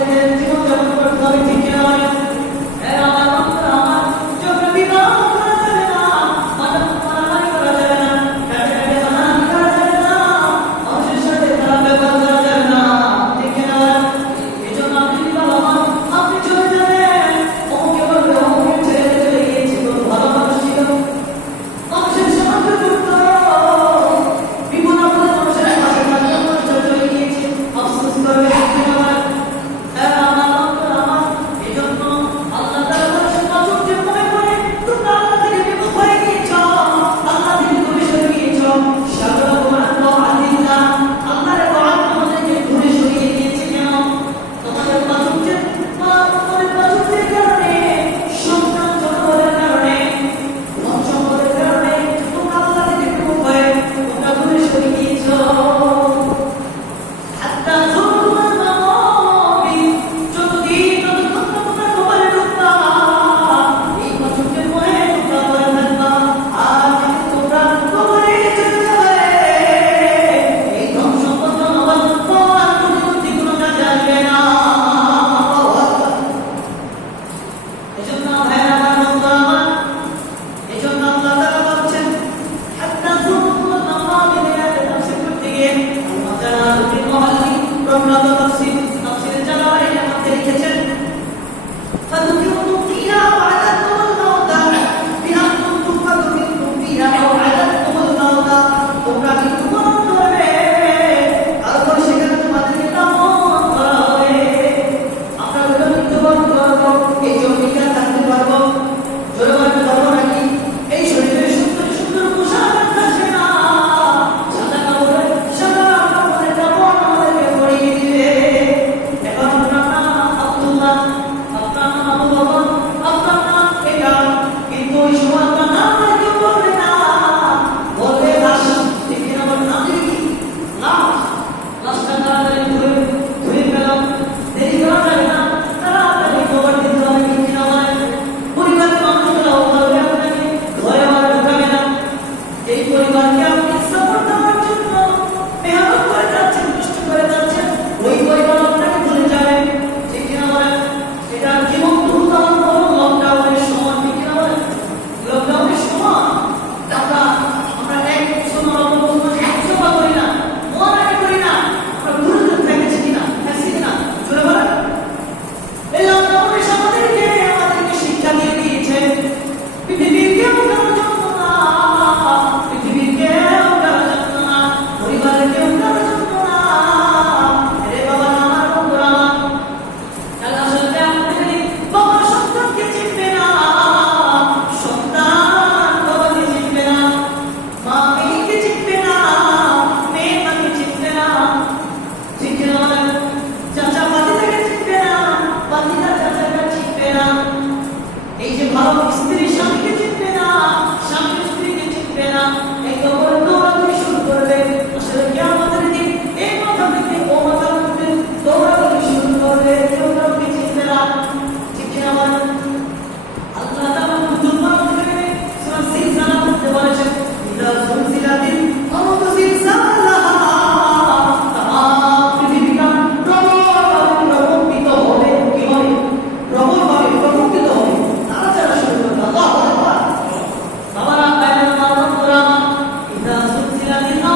থেকে 네, 대전상 Gracias.